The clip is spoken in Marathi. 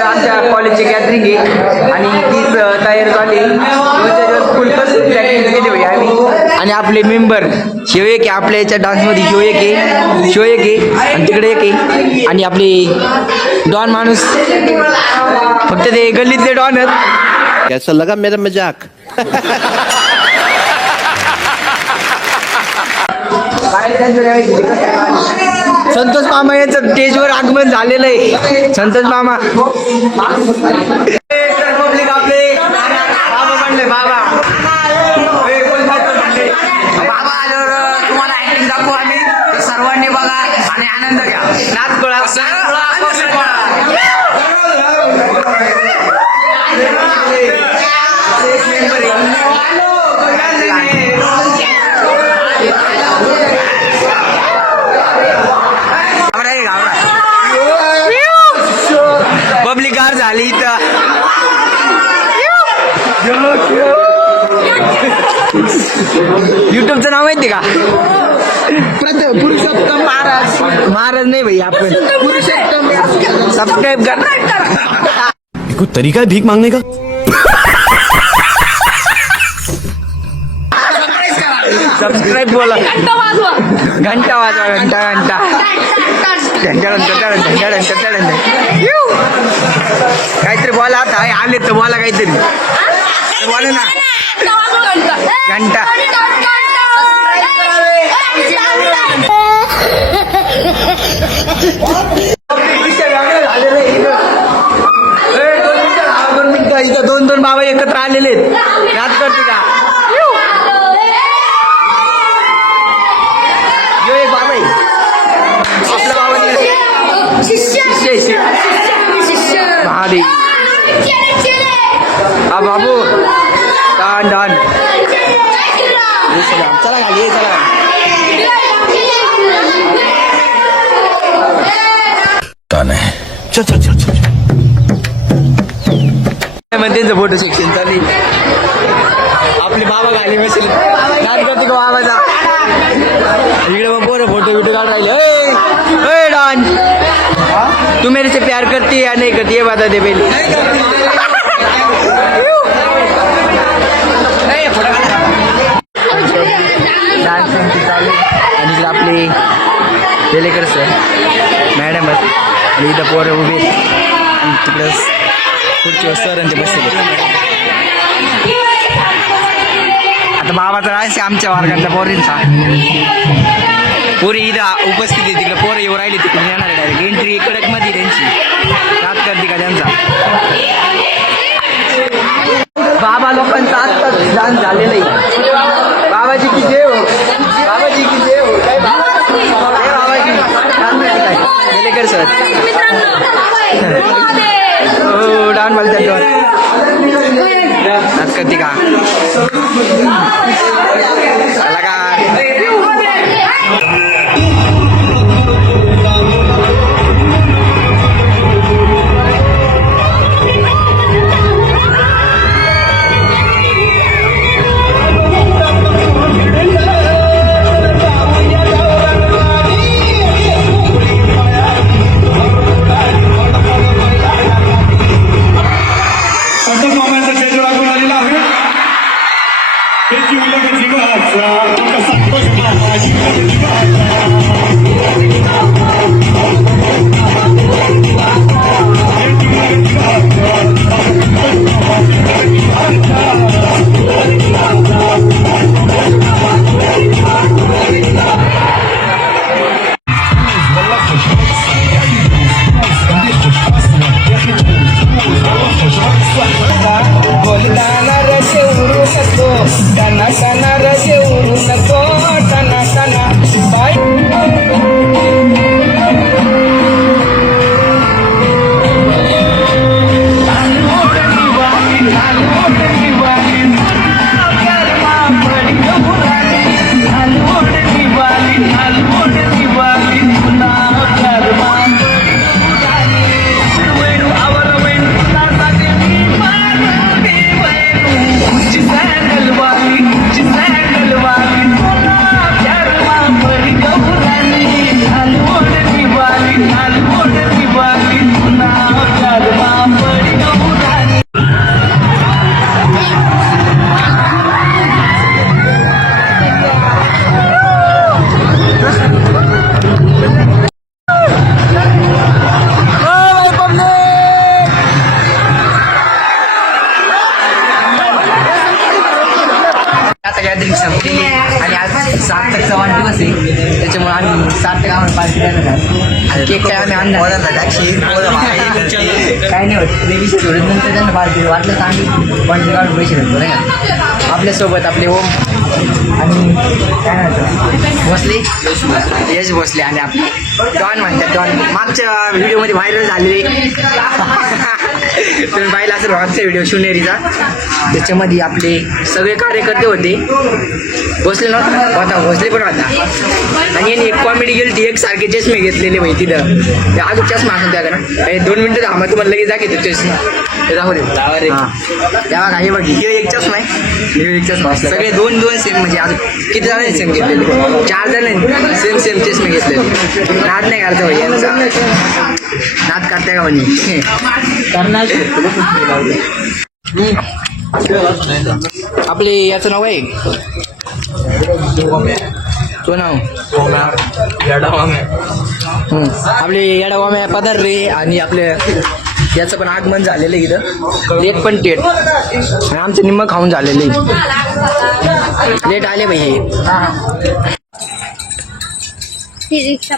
आज आमच्या कॉलेजची गॅदरिंग आहे आणि तीच तयार झाली. दोनच्या दिवस फुल प्रॅक्टिस केली भाई आम्ही. आणि आपले मेंबर शिव एक आहे आपल्या याच्या डान्समध्ये, शिव एक आहे आणि तिकडे एक आहे. आणि आपले डॉन माणूस फक्त ते गल्लीतले डॉन आहेत. कैसा लगा मेरा मजाक? संतोष मामा याचं स्टेजवर आगमन झालेलं आहे. संतोष मामा पब्लिक आपले बाबा म्हणले बाबा आल्यावर तुम्हाला ऍक्टिंग दाखवू आम्ही. सर्वांनी बघा आणि आनंद घ्या. नाच गोळा पब्लिक कार झाली इथं. युट्यूबचं नाव माहिती का? पुरुषोत्तम महाराज. महाराज नाही भाई, आपण पुरुषोत्तम. सबस्क्राईब करा. कोई तरीका है भीख मांगने का? सबस्क्राईब बोला. घंटा वाजवा. घंटा काहीतरी बोला. आता आले तर बोला काहीतरी बोला ना. घंटा इथं दोन बाबा एकत्र आलेले आहेत. याद करते का? यो एक बाबा आहे आपल्या बाबाने महादेव. हा बाबू डान चला खाली चला. त्यांचं फोटो सेक्शन चालू. आपले बाबा खाली बसेल. डान्स करते का बाबाचा? इकडे मग पोरं फोटो बिटो काढ राहिले. डान तू मेरे से प्यार करती है या नहीं करती है बता दे पहले. डान्स चालू. आणि इकडे आपले बेलेकर सर मॅडम आहेत आणि इथं पोरं उभे आणि तिकडं खुर्चीवर सर आणि ते बसले. आता बाबाचा डान्स आमच्या वर्गातल्या पोरींचा. पोरी इथं उपस्थित आहे. तिकडे पोरं येऊ राहिले तिकडून येणार आहे. डायरेक्ट एंट्री कडक मध्ये त्यांची. नाच करते का त्यांचा? बाबा लोकांचा आत्ताच डान्स झालेला आहे. बाबाजी की जय हो. बाबाजी की जय हो. काय बाबाजी बेलेकर सर हो डान बोलतात. नाच करते का? जीवाचा संतोष आणणार काय नाही होत ते विषय सोडून नंतर त्यांना बालपीड वाटलं चांगली पण काढून पैसे भेटतो नाही का आपल्यासोबत आपले ओम आणि काय म्हणतो भोसले यश भोसले आणि आपले डॉन म्हणतात डॉन मागच्या व्हिडिओमध्ये व्हायरल झालेले तुम्ही पाहिला असेल मागचा व्हिडिओ शिवनेरीचा त्याच्यामध्ये आपले सगळे कार्यकर्ते होते भोसले नव्हता होता भोसले पण होता आणि यांनी एक कॉमेडी गेली ती एक सारखे चष्मे घेतलेले भाई तिथं ते अजून चष्मा असून त्या ना 2 मिनिटं थांबा तुम्हाला लगेच दाखवतो चष्मा ते दाखवू दे तेव्हा काही बघ हे एक चष्मा आहे हे एक चष्मा सगळे दोन सेम म्हणजे अजून किती जण सेम घेतलेले 4 जण सेम चष्मे घेतलेले नाद नाही घालतो भाई यांचा नाद करते का म्हणजे करणार आपले याचं नाव आहे तो नाव आपले येडावाम्या पदार रे आणि आपल्या याचं पण आगमन झालेलं आहे इथं लेट पण टेट आणि आमचं निम्म खाऊन झालेलं आहे लेट आले भाई ही रिक्षा